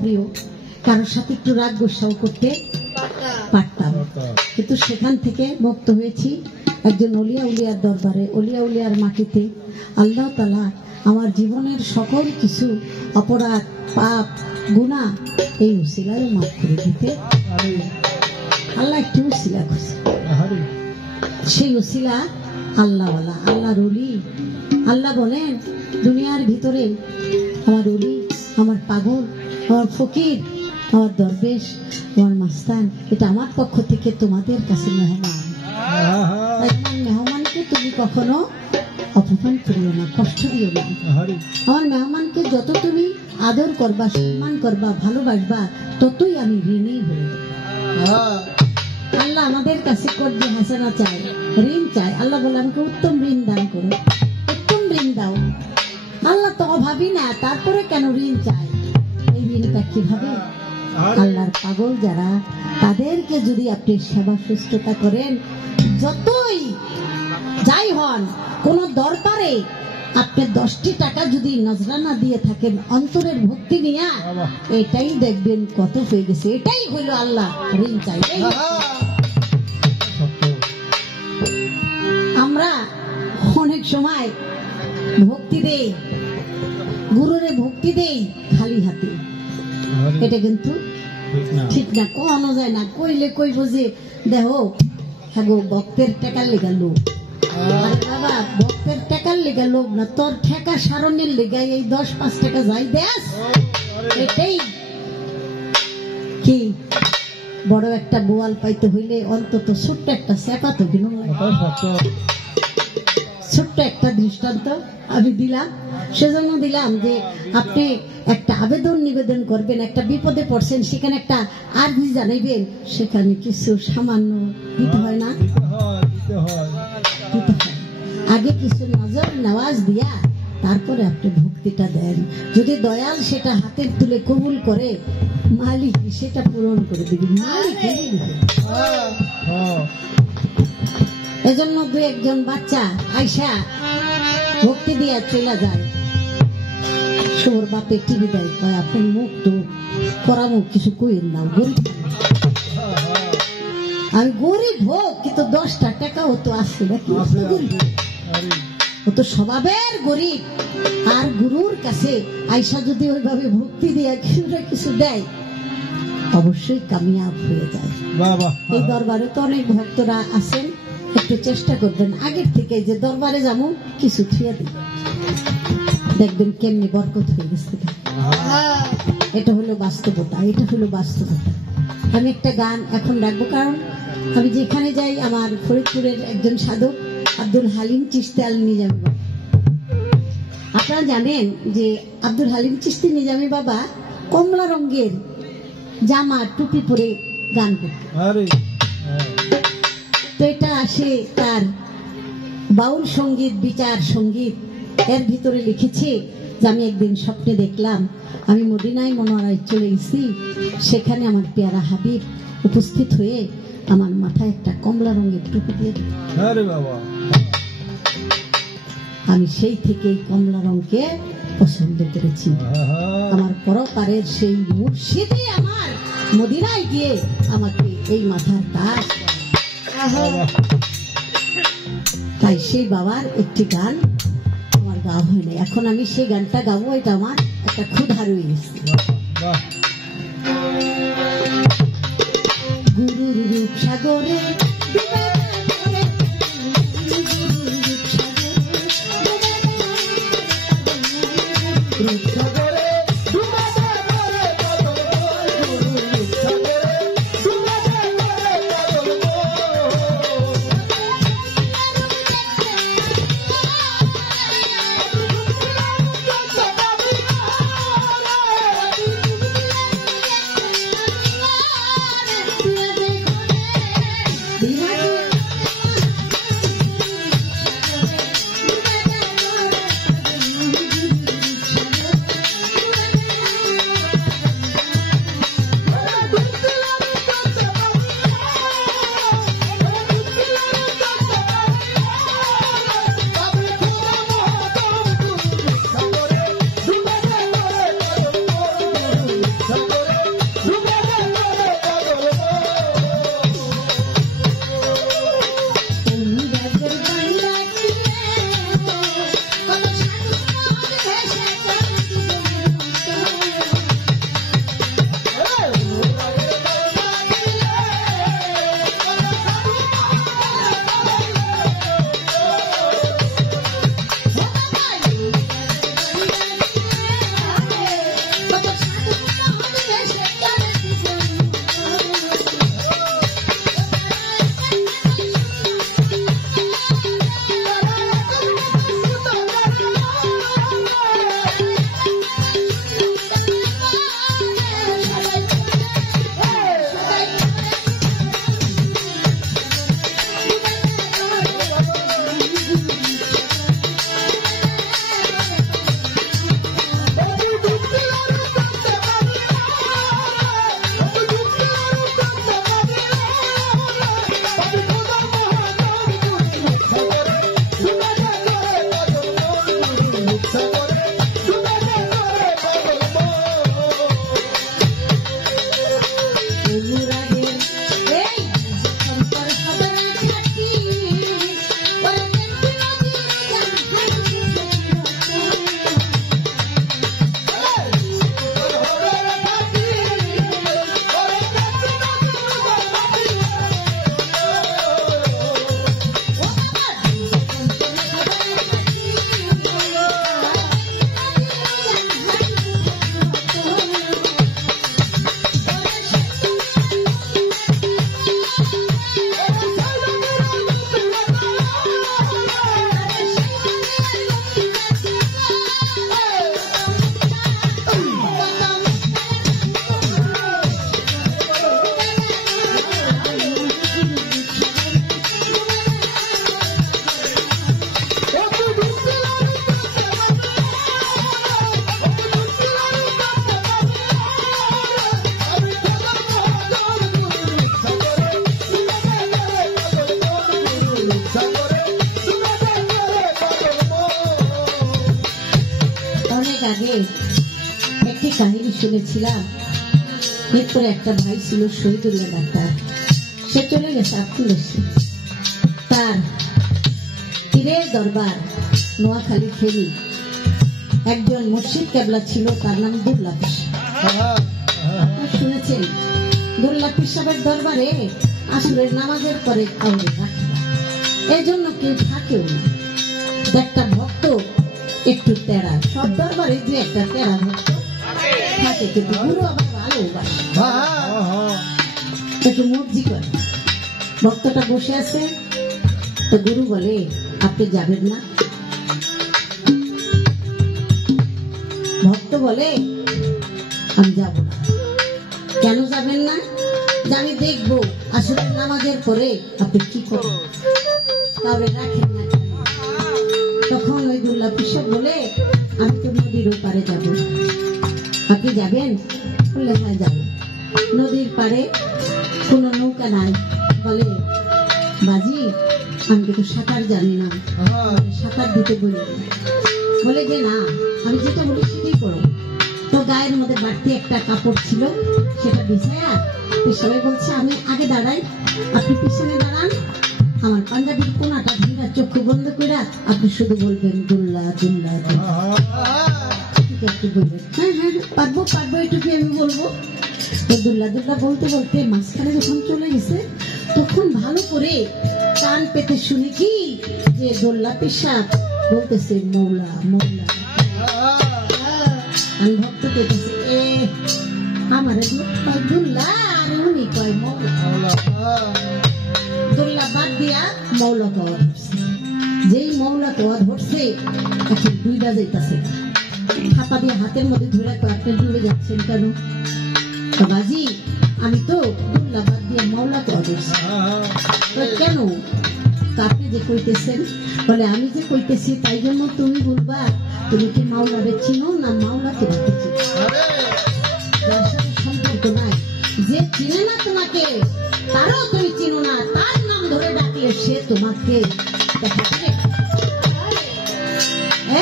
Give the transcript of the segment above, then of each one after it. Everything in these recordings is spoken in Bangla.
প্রিয়, কারোর সাথে একটু রাগ গোসাও করতে পারতাম, কিন্তু সেখান থেকে মুক্ত হয়েছি একজন অলিয়া উলিয়ার দরবারে, অলিয়া উলিয়ার মাটিতে। আল্লাহ তাআলা আমার জীবনের সকল কিছু অপরাধ, পাপ, গুনাহ এই উসিলায় মাফ করে দিতে আল্লাহ একটু উসিলা করছে। সেই উসিলা আল্লাহওয়ালা, আল্লাহর ওলি। আল্লাহ বলেন দুনিয়ার ভিতরে আমার ওলি, আমার পাগল, আমার ফকির, আমার দরবেশ, আমার মাস্তান, এটা আমার পক্ষ থেকে তোমাদের কাছে মেহমান। মেহমানকে তুমি কখনো অপমান করিও না, কষ্ট দিও না। আমার মেহমানকে যত তুমি আদর করবা, সম্মান করবা, ভালোবাসবা, ততই আমি ঋণী হয়ে যাব। আল্লাহ আমাদের কাছে কর্জে হাসানা চায়, ঋণ চায়। আল্লাহ বলে আমাকে উত্তম ঋণ দান করো, উত্তম ঋণ দাও। আল্লাহ তো অভাবী না, তারপরে কেন ঋণ চায়? এই ঋণটা কিভাবে? আল্লাহর পাগল যারা, তাদেরকে যদি আপনি সেবা সুস্থতা করেন, যতই যাই হন, কোন দরবারে আপনি 10টি টাকা যদি নজরানা দিয়ে থাকেন অন্তরের ভক্তি নিয়ে, এটাই দেখবেন কত হয়ে গেছে। এটাই হইল আল্লাহ ঋণ চাই। আমরা অনেক সময় ভক্তি দেই, গুরুরে ভক্তি দেই খালি হাতে, এটা কিন্তু ঠিক না, কখনো যায় না। কইলে কইব যে দেহ হ্যাঁ গো ভক্তের টাকার লেগা লোক। বাবা ভক্তের টাকার লেগা লোক না, তোর ঠেকা সারণের লেগাই এই 10-5 টাকা যাই দেশ। এটাই কি বড় একটা বোয়াল পাইতে হইলে অন্তত ছোট্ট একটা চেপা তো কিনুন লাগে। ছোট্ট একটা দৃষ্টান্ত আমি দিলাম, সেজন্য দিলাম যে আপনি একটা আবেদন নিবেদন করবেন, একটা বিপদে পড়ছেন, সেখানে একটা আর্জি জানাইবেন, সেখানে কিছু সামান্য দিতে হয় না? আগে কিছু নজর নেওয়াজ দিয়া তারপরে আপনি ভক্তিটা দেন। যদি দয়াল সেটা হাতের তুলে কবুল করে, মালিক সেটা পূরণ করে দিবেন। মালিক এজন্য 2-1 বাচ্চা আইসা ভক্তি দিয়া চলে যায়, সোর বাপে টিভি দেয়, আপনি মুখ তো করামো কিছু কইেন না, গরিব আমি গরিব হোক, কিন্তু 10টা টাকাও তো আসছে নাকি? ও তো স্বভাবের গরিব। আর গুরুর কাছে আইসা যদি ওইভাবে ভক্তি দিয়ে কিছু দেয়, অবশ্যই কামিয়াব হয়ে যায়। এই দরবারে তো অনেক ভক্তরা আছেন, একটু চেষ্টা করবেন আগের থেকে যে দরবারে যাবো কিছু থুয়ে দিন, দেখবেন কেমনি বরকত হয়ে গেছে। এটা হলো বাস্তবতা, এটা হলো বাস্তবতা। আমি একটা গান এখন রাখবো, কারণ আমি যেখানে যাই আমার ফরিদপুরের একজন সাধক আব্দুল হালিম চিশতি আল নিজামী বাবা, আপনারা জানেন যে আব্দুল হালিম চিশতি নিজামী বাবা কমলা রঙের জামা টুপি পরে গান করতেন। তো এটা আসে তার বাউল সঙ্গীত, বিচার সঙ্গীত, এর ভিতরে লিখেছে যে আমি একদিন স্বপ্নে দেখলাম আমি মদিনায় মনোয়ারায় চলে গেছি, সেখানে আমার পেয়ারা হাবিব উপস্থিত হয়ে আমার মাথায় একটা কমলা রঙের টুপি দিয়ে দিল। আমি সেই থেকে কমলা রঙকে পছন্দ করেছি। আমার পরপারের সেই মুর্শিদই আমার মদিনায় গিয়ে আমাকে এই মাথার তাজ। তাই সেই বাবার একটি গান আমার গাওয়া হয় না, এখন আমি সেই গানটা গাবো। এটা আমার একটা ক্ষুধা রয়ে গেছে। গুরুর রূপ সাগরে শুনেছিলাম এরপরে একটা ভাই ছিল শহীদুল্লাহ ডাক্তার, সে চলে গেছে আব্দুল রশিদ। তার পীরের দরবার নোয়াখালী ফেরি একজন মুর্শিদ কেবলা ছিল, তার নাম দুল্লা পীর। শুনেছেন দুল্লা পীর সাহেবের দরবারে আসরের নামাজের পরে কাউরে রাখে না, এই জন্য কেউ থাকেও না। একটা ভক্ত একটু তেরা, সব দরবারে দু একটা তেরা ভক্ত থাকে, কিন্তু গুরু আবার ভালোবাসে, একটু মর্জি করে। ভক্তটা বসে আছে, তো গুরু বলে আপনি যাবেন না? ভক্ত বলে আমি যাব না। কেন যাবেন না? আমি দেখবো আসলে নামাজের পরে আপনি কি করেন, কাউরে রাখেন না। তখন ওই দুল্লা পীর সাহেব বলে আমি তো নদীর ওপারে যাব, আপনি যাবেন? বললে হ্যাঁ যাবো। নদীর পারে কোনো নৌকা নাই, বলে বাজি আমি কিন্তু সাঁতার জানি না, সাঁতার দিতে বলি। বলে যে না, আমি যেটা বলি সেটাই করো। তো গায়ের মধ্যে বাড়তি একটা কাপড় ছিল, সেটা বিছায়া সবাই বলছে আমি আগে দাঁড়াই, আপনি পিছনে দাঁড়ান, আমার পাঞ্জাবির কোনাটা ধীরা চক্ষু বন্ধ করে আপনি শুধু বলবেন দুল্লা দুল্লা। একটু বলবেন হ্যাঁ হ্যাঁ পারবো পারবো, এটুকু আমি বলবো। তো দুল্লা দুল্লা বলতে বলতে মাঝখানে যখন চলে গেছে, তখন ভালো করে কান পেতে শুনে কি যে দুল্লা পীর সাহেব বলতেছে মৌলা মৌলা। আমি ভক্ত পেতেছে এ আমার দুল্লা আর উনি কয় মৌলা। দুল্লা বাদ দিয়া মৌলা কওয়া ধরছে, যেই মৌলা কওয়া ধরছে এখন দুইটা যাইতেছে, খাতা দিয়ে হাতের মধ্যে ধরে কয়েকটা ডুবে যাচ্ছেন কেন? বাজি আমি তো দুল্লা বাদ দিয়ে মৌলা কওয়া ধরছি। কেন? আপনি যে কইতেছেন, বলে আমি যে কইতেছি তাই জন্য তুমি বলবা তুমি কি মাওলারে চিনো না মাওলা তোমাকে চিনো? যার সাথে সম্পর্ক নাই, যে চিনে না তোমাকে তারও তুমি চিনো না, তার নাম ধরে ডাকলে সে তোমাকে দেখাবে।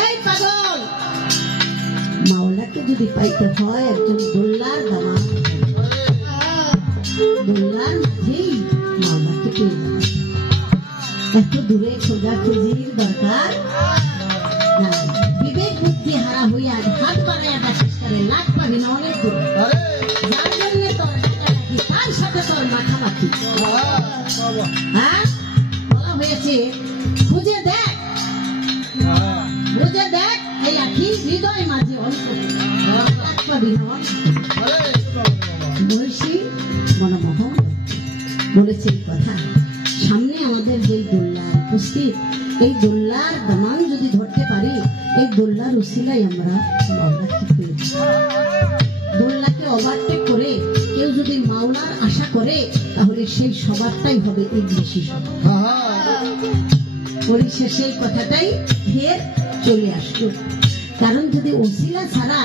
এই পাগল, মাওলাকে যদি পাইতে হয় একজন দোল্লার দামা, দোল্লার মাঝেই মাওলাকে পেয়ে যাবে। এত দূরে খোঁজাখুঁজির দরকার নাই। বিবেক বুদ্ধি হারা হইয়া হাত বাড়াইয়া ডাকিস করে লাখ পাবি না অনেক দূরে। যার জন্য তোর ডাকাডাকি, তার সাথে তোর মাখামাখি। হ্যাঁ বলা হয়েছে খুঁজে দেখ, খুঁজে দেখ এই আখি হৃদয় মাঝে অল্প লাখ পাবি না অনেক। মহর্ষি মনমোহন বলেছে এই কথা। সামনে আমাদের যে দোল্লা উপস্থিত, এই দোল্লার দামান যদি ধরতে পারি, এই দোল্লার উসিলাই আমরা মাওলাকে পেয়ে যাব। দোল্লাকে ওভারটেক করে কেউ যদি মাওলার আশা করে, তাহলে সেই স্বভাবটাই হবে ইবলিশি স্বভাব। পরিশেষে এই কথাটাই ফের চলে আসলো। কারণ যদি ওসিলা ছাড়া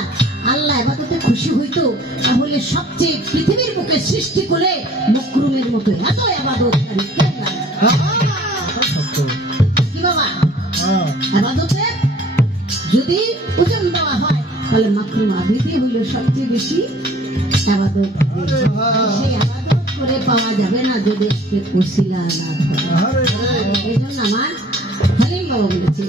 আল্লাহ ইবাদতে খুশি হইতো, তাহলে সবচেয়ে পৃথিবীর বুকে সৃষ্টি করে মকরুমের মতো এত ইবাদতকারী কেউ নাই। কি বাবা, ইবাদতে যদি ওজন দেওয়া হয়, তাহলে মাকরুম আবিদি হইল সবচেয়ে বেশি ইবাদত। সেই ইবাদত করে পাওয়া যাবে না যদি ওসিলা না হয়। এই জন্য আমার হালিম বাবা বলেছে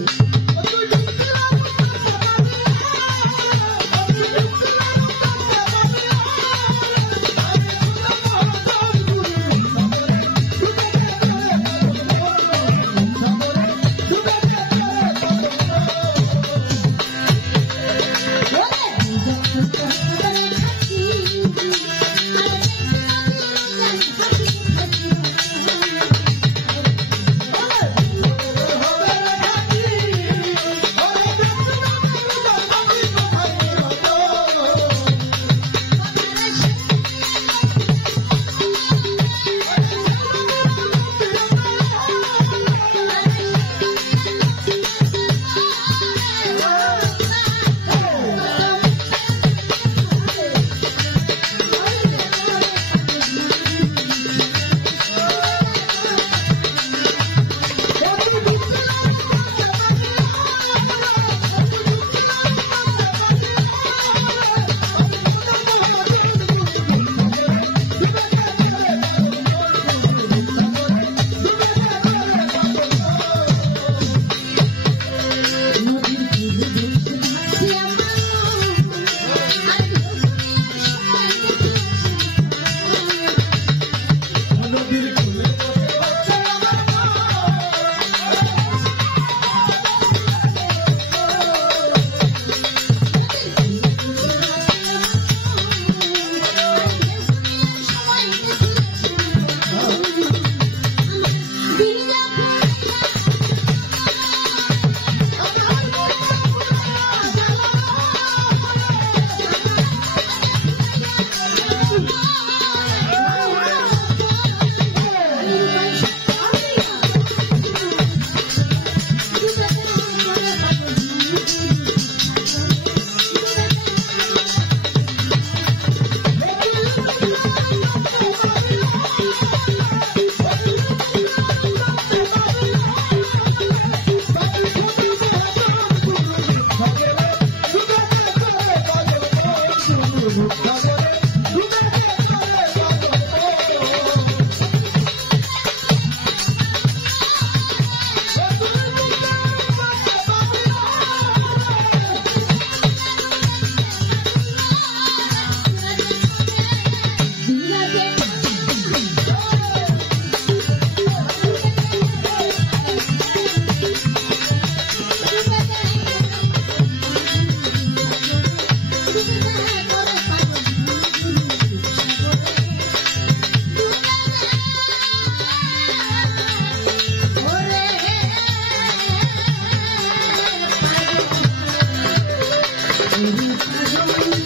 ওরে পাগল